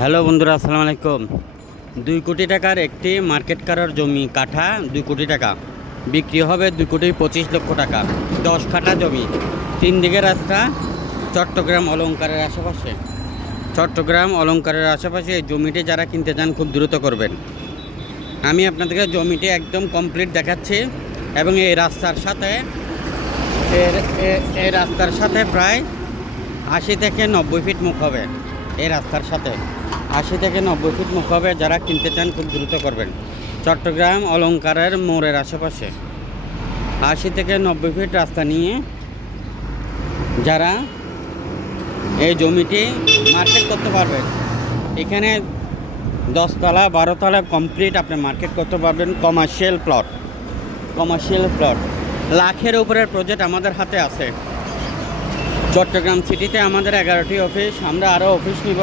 Hello বন্ধুরা, আসসালামু আলাইকুম। দুই কোটি টাকার একটি মার্কেট কারার জমি, কাঠা দুই কোটি টাকা। বিক্রি হবে দুই কোটি পঁচিশ লক্ষ টাকা। দশ কাঠা জমি। তিন দিকে রাস্তা, চট্টগ্রাম অলংকারের আশেপাশে। চট্টগ্রাম অলংকারের আশেপাশে এই জমিটি যারা কিনতে চান, খুব দ্রুত করবেন। আমি আপনাদেরকে জমিটি একদম কমপ্লিট দেখাচ্ছি এবং এই রাস্তার সাথে, এর এই রাস্তার সাথে প্রায় আশি থেকে নব্বই ফিট মুখ হবে এই রাস্তার সাথে। আশি থেকে নব্বই ফিট মুখ হবে যারা কিনতে চান খুব দ্রুত করবেন। চট্টগ্রাম অলংকারের মোড়ের আশেপাশে। আশি থেকে নব্বই ফিট রাস্তা নিয়ে যারা এই জমিটি মার্কেট করতে পারবেন, এখানে দশতলা, বারোতলা কমপ্লিট আপনি মার্কেট করতে পারবেন কমার্শিয়াল প্লট কমার্শিয়াল প্লট। লাখের উপরের প্রজেক্ট আমাদের হাতে আছে। চট্টগ্রাম সিটিতে আমাদের এগারোটি অফিস, আমরা আরও অফিস নিব।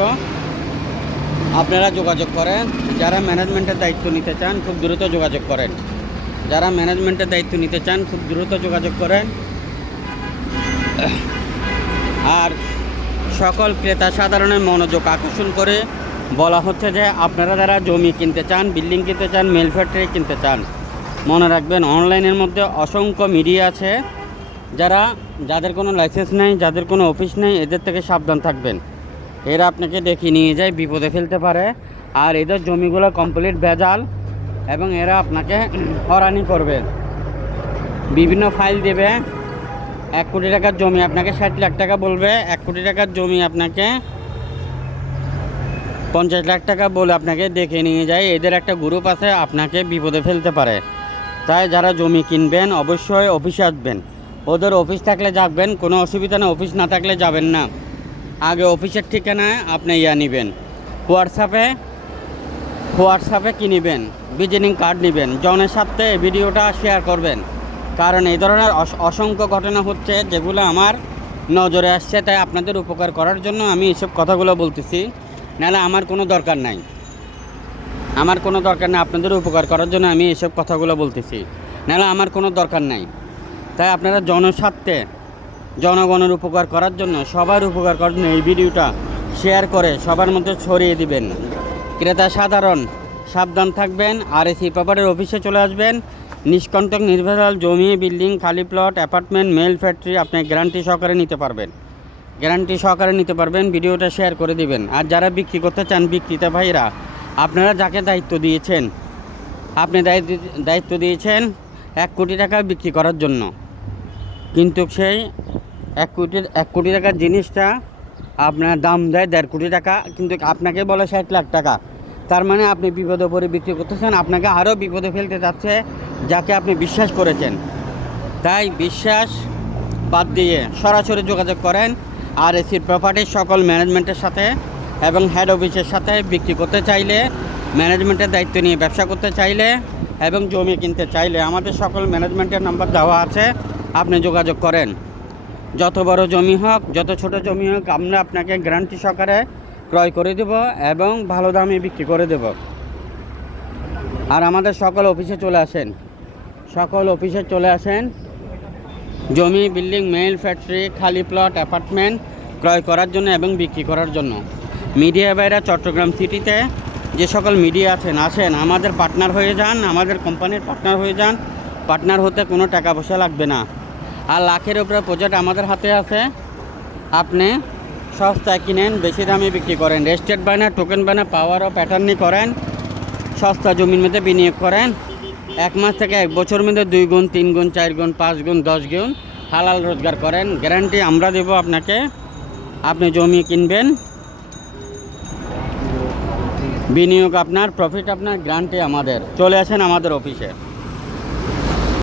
আপনারা যোগাযোগ করেন। যারা ম্যানেজমেন্টের দায়িত্ব নিতে চান, খুব দ্রুত যোগাযোগ করেন। যারা ম্যানেজমেন্টের দায়িত্ব নিতে চান, খুব দ্রুত যোগাযোগ করেন। আর সকল ক্রেতা সাধারণের মনোযোগ আকর্ষণ করে বলা হচ্ছে যে, আপনারা যারা জমি কিনতে চান, বিল্ডিং কিনতে চান মেল ফ্যাক্টরি কিনতে চান, মনে রাখবেন অনলাইনের মধ্যে অসংখ্য মিডিয়া আছে। যারা, যাদের কোনো লাইসেন্স নেই, যাদের কোনো অফিস নেই, এদের থেকে সাবধান থাকবেন। এরা আপনাকে দেখিয়ে নিয়ে যায়, বিপদে ফেলতে পারে। আর এদের জমিগুলো কমপ্লিট ভেজাল, এবং এরা আপনাকে হরানি করবে। বিভিন্ন ফাইল দেবে। এক কোটি টাকার জমি আপনাকে ষাট লাখ টাকা বলবে। এক কোটি টাকার জমি আপনাকে পঞ্চাশ লাখ টাকা বলে আপনাকে দেখে নিয়ে যায়। এদের একটা গ্রুপ আছে, আপনাকে বিপদে ফেলতে পারে। তাই যারা জমি কিনবেন, অবশ্যই অফিসে আসবেন। ওদের অফিস থাকলে যাবেন, কোনো অসুবিধা না অফিস না থাকলে যাবেন না। আগে অফিসের ঠিকানায় আপনি ইয়া নেবেন। হোয়াটসঅ্যাপে হোয়াটসঅ্যাপে কি নেবেন? ভিজিটিং কার্ড নেবেন। জনের সাথে ভিডিওটা শেয়ার করবেন। কারণ এই ধরনের অসংখ্য ঘটনা হচ্ছে যেগুলো আমার নজরে আসছে, তাই আপনাদের উপকার করার জন্য আমি এসব কথাগুলো বলতেছি। নাহলে আমার কোনো দরকার নাই। আমার কোনো দরকার নেই, আপনাদের উপকার করার জন্য আমি এসব কথাগুলো বলতেছি। নাহলে আমার কোনো দরকার নাই। তাই আপনারা জনস্বার্থে জনগণের উপকার করার জন্য সবার উপকার করার জন্য এই ভিডিওটা শেয়ার করে সবার মধ্যে ছড়িয়ে দিবেন। ক্রেতা সাধারণ, সাবধান থাকবেন আর এসি পেপারের অফিসে চলে আসবেন। নিষ্কণ্টক, নির্ভেজাল জমি, বিল্ডিং, খালি প্লট অ্যাপার্টমেন্ট মেল ফ্যাক্টরি আপনি গ্যারান্টি সহকারে নিতে পারবেন। গ্যারান্টি সহকারে নিতে পারবেন, ভিডিওটা শেয়ার করে দিবেন। আর যারা বিক্রি করতে চান বিক্রেতা ভাইরা, আপনারা যাকে দায়িত্ব দিয়েছেন, আপনি দায়িত্ব দিয়েছেন এক কোটি টাকা বিক্রি করার জন্য। কিন্তু সেই এক কোটি এক কোটি টাকার জিনিসটা আপনার দাম দেয় দেড় কোটি টাকা, কিন্তু আপনাকে বলে ষাট লাখ টাকা। তার মানে আপনি বিপদে পড়ে বিক্রি করতেছেন, আপনাকে আরও বিপদে ফেলতে যাচ্ছে, যাকে আপনি বিশ্বাস করেছেন। তাই বিশ্বাস বাদ দিয়ে সরাসরি যোগাযোগ করেন আর এসির প্রপার্টির সকল ম্যানেজমেন্টের সাথে এবং হেড অফিসের সাথে বিক্রি করতে চাইলে ম্যানেজমেন্টের দায়িত্ব নিয়ে ব্যবসা করতে চাইলে এবং জমি কিনতে চাইলে আমাদের সকল ম্যানেজমেন্টের নাম্বার দেওয়া আছে, আপনি যোগাযোগ করেন। যত বড় জমি হোক, যত ছোট জমি হোক, আমরা আপনাকে গ্যারান্টি সহকারে ক্রয় করে দেব এবং ভালো দামে বিক্রি করে দেব। আর আমাদের সকল অফিসে চলে আসেন। সকল অফিসে চলে আসেন। জমি, বিল্ডিং মেল ফ্যাক্টরি খালি প্লট অ্যাপার্টমেন্ট ক্রয় করার জন্য এবং বিক্রি করার জন্য। মিডিয়া বাইরা চট্টগ্রাম সিটিতে যে সকল মিডিয়া আছেন, আসেন। আমাদের পার্টনার হয়ে যান, আমাদের কোম্পানির পার্টনার হয়ে যান। পার্টনার হতে কোনো টাকা পয়সা লাগবে না। আর লাখের উপরে প্রজেক্ট আমাদের হাতে আছে। আপনি সস্তায় কিনেন, বেশি দামে বিক্রি করেন। রেস্টেড বানা টোকেন বানা পাওয়ার ও প্যাটার্নই করেন। সস্তা জমির মধ্যে বিনিয়োগ করেন। এক মাস থেকে এক বছর মধ্যে দুই গুণ, তিন গুণ, চার গুণ, পাঁচ গুণ, দশ গুণ হালাল রোজগার করেন। গ্যারান্টি আমরা দেব আপনাকে। আপনি জমি কিনবেন। বিনিয়োগ আপনার প্রফিট আপনার গ্যারান্টি আমাদের। চলে আসেন আমাদের অফিসে